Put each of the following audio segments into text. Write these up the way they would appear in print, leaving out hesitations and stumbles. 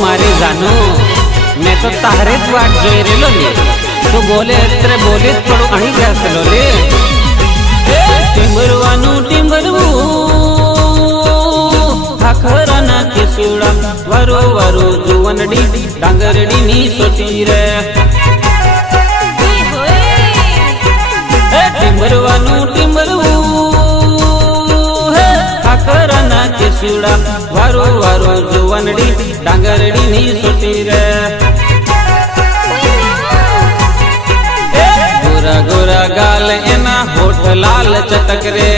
मारी जानू मैं तो तारे ज वाट जोई रेलो ली तो बोले अत्रे बोले थोड़ो अही बेसलो ले टिंबरवानू टिंबरवू खाखराना केसुड़ा वरो वरो जुवनडी डांगरडी नी सोटी रे टिंबरवानू टिंबरवू खाखराना केसुड़ा वरो वरो जुवनडी डांगरडी नी सोटी रे गोरा गोरा गाल एना होठ लाल चटक रे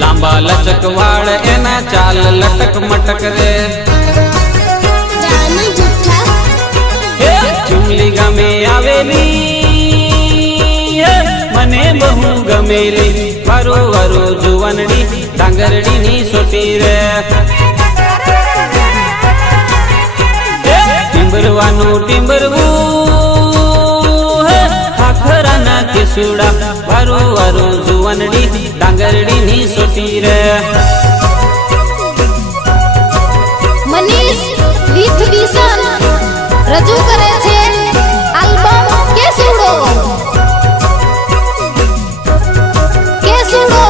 लांबा लचक वाड़ एना चाल लटक मटक रे चुमली गमे आवेली मने बहु गमेली वरो वरो जुवनडी डांगरडी नी सोटी रे टिंबरवानू टिंबरवू खाखराना केसुड़ा वरो वरो जुवनडी डांगरडी नी सोटी रे मनीष विथविसन रजू करे छे एल्बम केसुड़ो केसुड़ो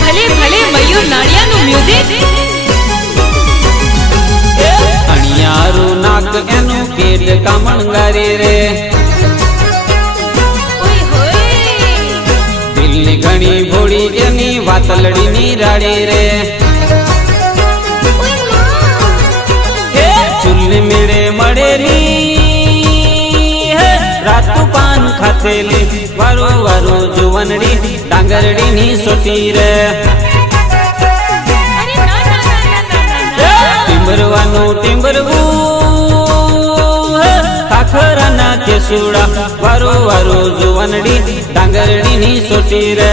भले भले मयूर नाड़ियानु म्यूजिक अणियारू नाक एनु केड कामणगारी रे दिल्ली घणी भोड़ी एनी वातलड़ी नी राड़ी रे चुल्ली मेड़े मड़ेली रातू पान खातेली वरो वरो जुवनडी डांगरडी नी सोटी रे टिंबरवानू टिंबरवू खाखराना केसुड़ा वरो वरो जुवनडी डांगरडी नी सोटी रे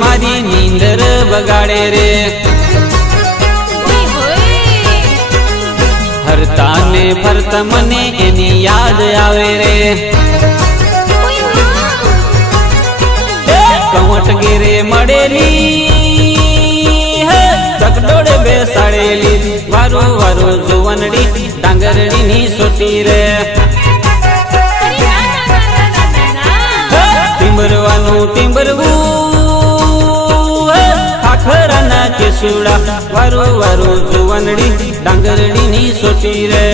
मारी नींदर बगाड़े रे हरता ने फरत मने एनी याद आवे रे कवट गिरे मड़ेली तकड़ोड़े बेसाड़ेली वारो वारो जुवनडी डांगरडी नी सोटी रे टिंबरवानू टिंबरवू खाखराना केसुड़ा वरो वरो जुवनडी डांगरडी नी सोटी रे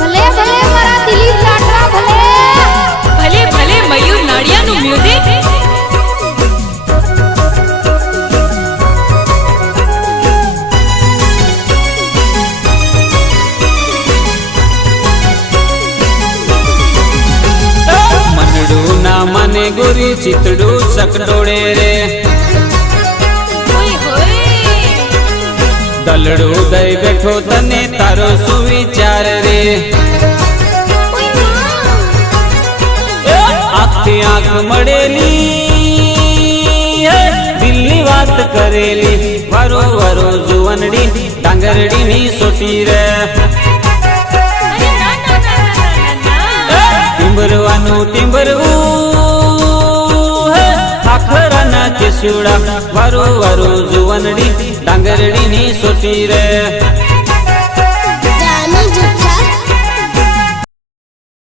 भले भले मारा दिलीप लाटरा भले भले भले मयूर नाड़ियानु म्यूजिक मने गोरी चितड़ू चकडोड़े रे दलड़ू दई बैठो तने तारो सुविचार रे आखी आंख मड़ेली दिल्ली बात करेली वरो वरो जुवनडी डांगरडी नी सोटी रे टिंबरवानू टिंबरवू खाखराना केसुड़ा वरो वरो जुवनडी डांगरडी नी सोटी रे।